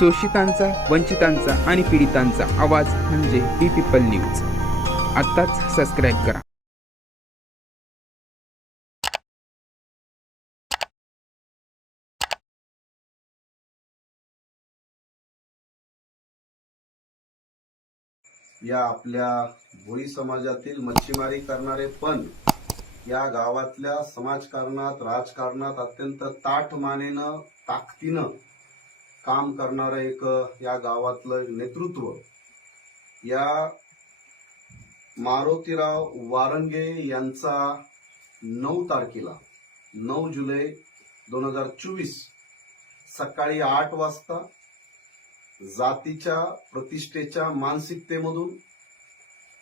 शोषितांचा वंचितांचा आणि पीडितांचा आवाज म्हणजे बी पीपल न्यूज. आत्ताच सबस्क्राईब करा. या आपल्या भोई समाजातील मच्छीमारी करणारे पण या गावातल्या समाजकारणात राजकारणात अत्यंत ताठ मानेनं ताकदीनं काम करणारं एक या गावातलं नेतृत्व. या मारुतीराव वारंगे यांचा नऊ तारखेला नऊ जुलै दोन हजार चोवीस सकाळी आठ वाजता जातीच्या प्रतिष्ठेच्या मानसिकतेमधून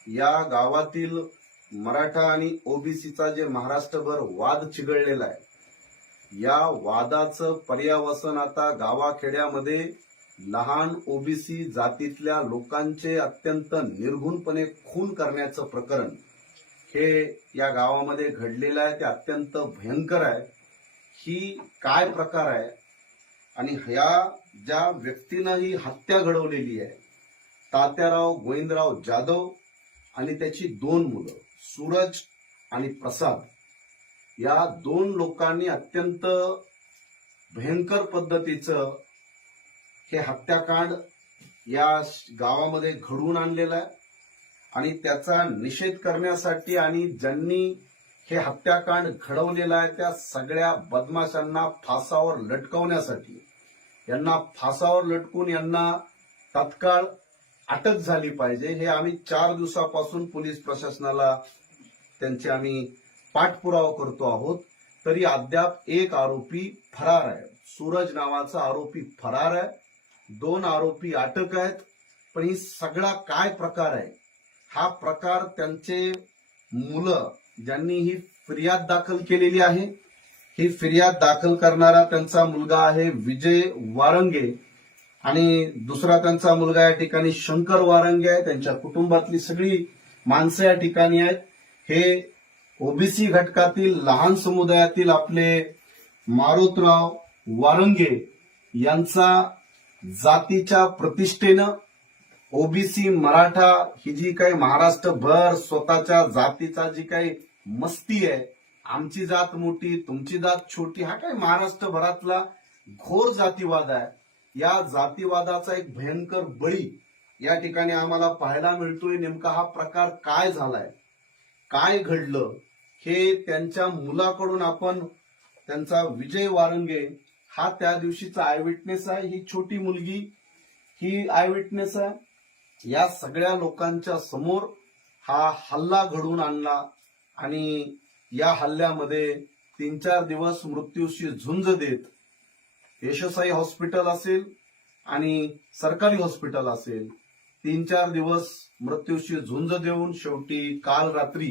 या गावातील मराठा आणि ओबीसीचा जे महाराष्ट्रभर वाद चिघळलेला आहे या वादाचं पर्यावसन आता गावाखेड्यामध्ये लहान ओबीसी जातीतल्या लोकांचे अत्यंत निर्घुणपणे खून करण्याचं प्रकरण. हे या गावामध्ये घडलेलं आहे ते अत्यंत भयंकर आहे. ही काय प्रकार आहे? आणि ह्या ज्या व्यक्तीनं ही हत्या घडवलेली आहे तात्याराव गोविंदराव जाधव आणि त्याची दोन मुलं सूरज आणि प्रसाद या दोन लोकांनी अत्यंत भयंकर पद्धतीचं हे हत्याकांड या गावामध्ये घडवून आणलेलं आहे. आणि त्याचा निषेध करण्यासाठी आणि ज्यांनी हे हत्याकांड घडवलेलं आहे त्या सगळ्या बदमाशांना फासावर लटकवण्यासाठी. यांना फासावर लटकून यांना तत्काळ अटक झाली पाहिजे. हे आम्ही चार दिवसापासून पोलीस प्रशासनाला त्यांची आम्ही पाठपुरावा करतो आहोत तरी अद्याप एक आरोपी फरार आहे. सूरज नावाचा आरोपी फरार आहे. दोन आरोपी अटक आहेत पण ही सगळा काय प्रकार आहे? हा प्रकार त्यांचे मुलं ज्यांनी ही फिर्याद दाखल केलेली आहे ही फिर्याद दाखल करणारा त्यांचा मुलगा आहे विजय वारंगे आणि दुसरा त्यांचा मुलगा या ठिकाणी शंकर वारंगे आहे. त्यांच्या कुटुंबातली सगळी माणसं या ठिकाणी आहेत. हे ओबीसी घटकातील लहान समुदायातील आपले मारुतराव वारंगे यांचा जातीच्या प्रतिष्ठेनं ओबीसी मराठा ही जी काही महाराष्ट्रभर स्वतःच्या जातीचा जी काही मस्ती आहे आमची जात मोठी तुमची जात छोटी हा काही महाराष्ट्रभरातला घोर जातीवाद आहे. या जातीवादाचा एक भयंकर बळी या ठिकाणी आम्हाला पाहायला मिळतोय. नेमका हा प्रकार काय झालाय? काय घडलं? हे त्यांच्या मुलाकडून आपण त्यांचा विजय वारंगे हा त्या दिवशीचा आय विटनेस आहे. ही छोटी मुलगी ही आय विटनेस आहे. या सगळ्या लोकांच्या समोर हा हल्ला घडवून आणला आणि या हल्ल्यामध्ये तीन चार दिवस मृत्यूशी झुंज देत यशसाई हॉस्पिटल असेल आणि सरकारी हॉस्पिटल असेल तीन चार दिवस मृत्यूशी झुंज देऊन शेवटी काल रात्री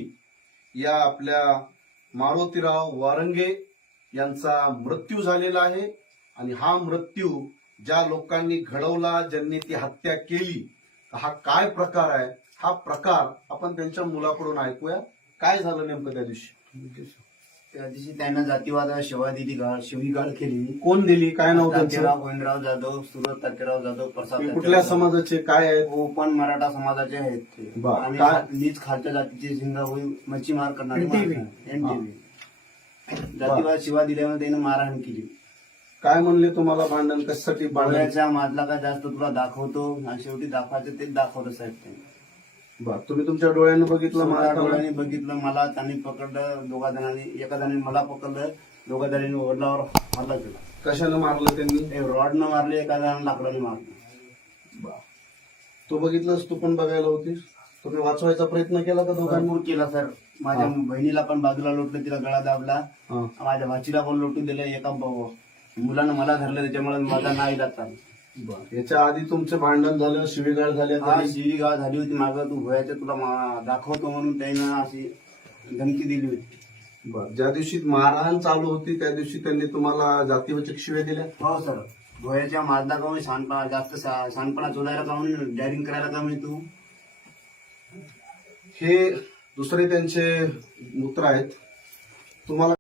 या आपल्या मारुतीराव वारंगे यांचा मृत्यू झालेला आहे. आणि हा मृत्यू ज्या लोकांनी घडवला ज्यांनी ती हत्या केली हा काय प्रकार आहे? हा प्रकार आपण त्यांच्या मुलाकडून ऐकूया. काय झालं नेमकं त्या दिवशी? त्या दिवशी त्यांना जातीवाद शिवा दिली गाळ शिवीगाळ केली. कोण दिली? काय नाव त्यांचं? तात्याराव गोविंदराव जाधव सुरत तात्याराव जाधव प्रसाद कुठल्या तात्याराव समाजाचे? काय आहेत. ओपन मराठा समाजाचे आहेत ते. बरं. आणि काय? नीच खालच्या जातीचे झिंगा होई मच्छीमार करणारे NTV. एनटीव्ही जातीवाद शिवा दिल्यामुळे त्याने मारहाण केली. काय म्हणले तुम्हाला भांडण? कशासाठी भांडण? बघायच्या माजला का जास्त तुला दाखवतो? आणि शेवटी दाखवायचं तेच दाखवलं साहेब त्यांनी. बरं तुम्ही तुमच्या डोळ्यानं बघितलं मला डोळ्यांनी बघितलं मला त्यांनी पकडलं दोघा जणांनी एका जणांनी मला पकडलं दोघा जणांनी ओढल्यावर हल्ला केला. कशानं मारलं त्यांनी? रॉडनं मारले एका जणांना लाकडाने मारलं. तू बघितलंस तू पण बघायला होतीस? तुम्ही वाचवायचा प्रयत्न केला का भरपूर केला सर. माझ्या. बहिणीला पण बाजूला लोटलं तिला गळा दाबला. माझ्या भाचीला पण लोटून दिलं एका मुलानं मला धरलं त्याच्यामुळे माझा नाही जात याच्या आधी तुमचं भांडण झालं शिवीगाळ झाली हा तरी? शिवी गाव झाली होती. मागं तू भोयाचं तुला मा- दाखवतो म्हणून त्यानं अशी धमकी दिली होती. बरं. ज्या दिवशी मारहाण चालू होती त्या दिवशी त्यांनी तुम्हाला जातीवचक शिव्या दिल्या? हो सर. भोयाच्या माजला का म्हणे शहाणपणा जास्त शा- शहाणपणा चोदायला का म्हणे डायरिंग करायला का म्हणे तू. हे दुसरे त्यांचे मूत्र आहेत. तुम्हाला